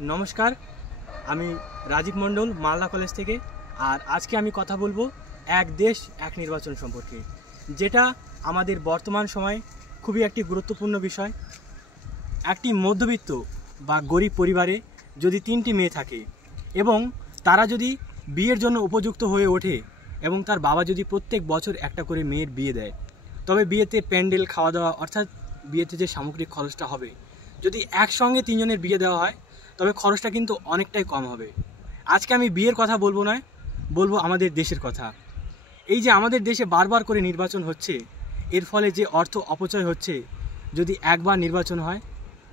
নমস্কার, আমি রাজীব মণ্ডল মালদা কলেজ থেকে। আর আজকে আমি কথা বলবো এক দেশ এক নির্বাচন সম্পর্কে, যেটা আমাদের বর্তমান সময়ে খুবই একটি গুরুত্বপূর্ণ বিষয়। একটি মধ্যবিত্ত বা গরিব পরিবারে যদি 3টি মেয়ে থাকে এবং তারা যদি বিয়ের জন্য উপযুক্ত হয়ে ওঠে এবং তার বাবা যদি প্রত্যেক বছর একটা করে মেয়ের বিয়ে দেয়, তবে বিয়েতে প্যান্ডেল, খাওয়া দাওয়া অর্থাৎ বিয়েতে যে সামগ্রিক খরচটা হবে, যদি একসঙ্গে 3 জনের বিয়ে দেওয়া হয় তবে খরচটা কিন্তু অনেকটাই কম হবে। আজকে আমি বিয়ের কথা বলবো নয়, বলবো আমাদের দেশের কথা। এই যে আমাদের দেশে বারবার করে নির্বাচন হচ্ছে, এর ফলে যে অর্থ অপচয় হচ্ছে, যদি একবার নির্বাচন হয়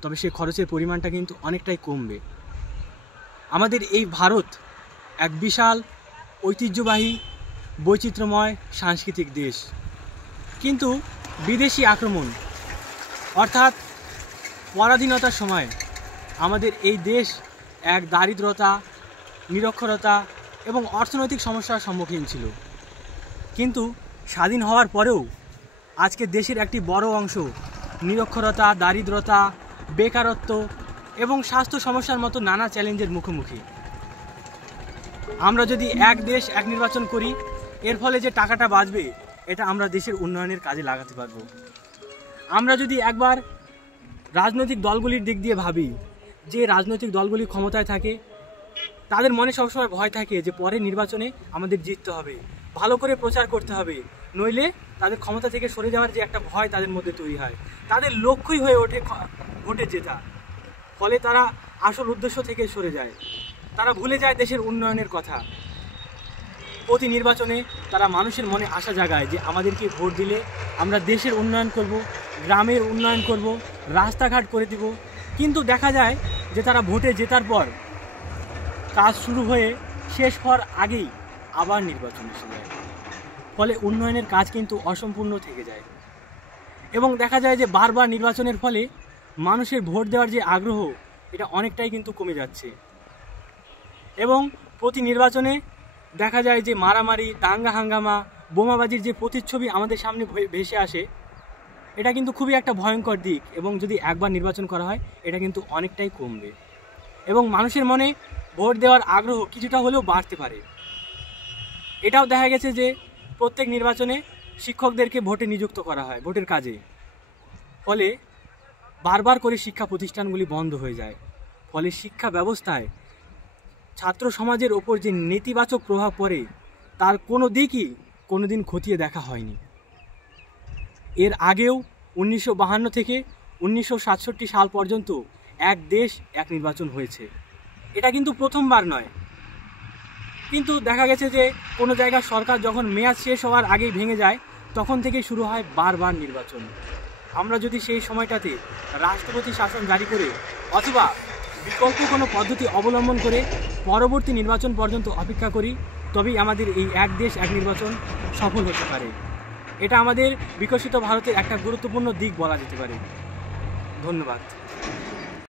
তবে সে খরচের পরিমাণটা কিন্তু অনেকটাই কমবে। আমাদের এই ভারত এক বিশাল ঐতিহ্যবাহী বৈচিত্র্যময় সাংস্কৃতিক দেশ, কিন্তু বিদেশি আক্রমণ অর্থাৎ পরাধীনতার সময় আমাদের এই দেশ এক দারিদ্রতা, নিরক্ষরতা এবং অর্থনৈতিক সমস্যার সম্মুখীন ছিল। কিন্তু স্বাধীন হওয়ার পরেও আজকে দেশের একটি বড় অংশ নিরক্ষরতা, দারিদ্রতা, বেকারত্ব এবং স্বাস্থ্য সমস্যার মতো নানা চ্যালেঞ্জের মুখোমুখি। আমরা যদি এক দেশ এক নির্বাচন করি, এর ফলে যে টাকাটা বাঁচবে এটা আমরা দেশের উন্নয়নের কাজে লাগাতে পারব। আমরা যদি একবার রাজনৈতিক দলগুলির দিক দিয়ে ভাবি, যে রাজনৈতিক দলগুলি ক্ষমতায় থাকে তাদের মনে সবসময় ভয় থাকে যে পরের নির্বাচনে আমাদের জিততে হবে, ভালো করে প্রচার করতে হবে, নইলে তাদের ক্ষমতা থেকে সরে যাওয়ার যে একটা ভয় তাদের মধ্যে তৈরি হয়। তাদের লক্ষ্যই হয়ে ওঠে ভোটে জেতা। ফলে তারা আসল উদ্দেশ্য থেকে সরে যায়, তারা ভুলে যায় দেশের উন্নয়নের কথা। প্রতি নির্বাচনে তারা মানুষের মনে আশা জাগায় যে আমাদেরকে ভোট দিলে আমরা দেশের উন্নয়ন করব, গ্রামের উন্নয়ন করব, রাস্তাঘাট করে দিব। কিন্তু দেখা যায় যে তারা ভোটে জেতার পর কাজ শুরু হয়ে শেষ হওয়ার আগেই আবার নির্বাচন এসে যায়। ফলে উন্নয়নের কাজ কিন্তু অসম্পূর্ণ থেকে যায় এবং দেখা যায় যে বারবার নির্বাচনের ফলে মানুষের ভোট দেওয়ার যে আগ্রহ, এটা অনেকটাই কিন্তু কমে যাচ্ছে। এবং প্রতি নির্বাচনে দেখা যায় যে মারামারি, দাঙ্গা হাঙ্গামা, বোমাবাজির যে প্রতিচ্ছবি আমাদের সামনে ভেসে আসে, এটা কিন্তু খুবই একটা ভয়ঙ্কর দিক। এবং যদি একবার নির্বাচন করা হয় এটা কিন্তু অনেকটাই কমবে এবং মানুষের মনে ভোট দেওয়ার আগ্রহ কিছুটা হলেও বাড়তে পারে। এটাও দেখা গেছে যে প্রত্যেক নির্বাচনে শিক্ষকদেরকে ভোটে নিযুক্ত করা হয় ভোটের কাজে, ফলে বারবার করে শিক্ষা প্রতিষ্ঠানগুলি বন্ধ হয়ে যায়। ফলে শিক্ষা ব্যবস্থায় ছাত্র সমাজের ওপর যে নেতিবাচক প্রভাব পড়ে তার কোনো দিকই কোনোদিন খতিয়ে দেখা হয়নি। এর আগেও 1952 থেকে 1967 সাল পর্যন্ত এক দেশ এক নির্বাচন হয়েছে। এটা কিন্তু প্রথমবার নয়। কিন্তু দেখা গেছে যে কোনো জায়গার সরকার যখন মেয়াদ শেষ হওয়ার আগেই ভেঙে যায়, তখন থেকেই শুরু হয় বারবার নির্বাচন। আমরা যদি সেই সময়টাতে রাষ্ট্রপতি শাসন জারি করে অথবা বিকল্প কোনো পদ্ধতি অবলম্বন করে পরবর্তী নির্বাচন পর্যন্ত অপেক্ষা করি, তবেই আমাদের এই এক দেশ এক নির্বাচন সফল হতে পারে। এটা আমাদের বিকশিত ভারতের একটা গুরুত্বপূর্ণ দিক বলা যেতে পারে। ধন্যবাদ।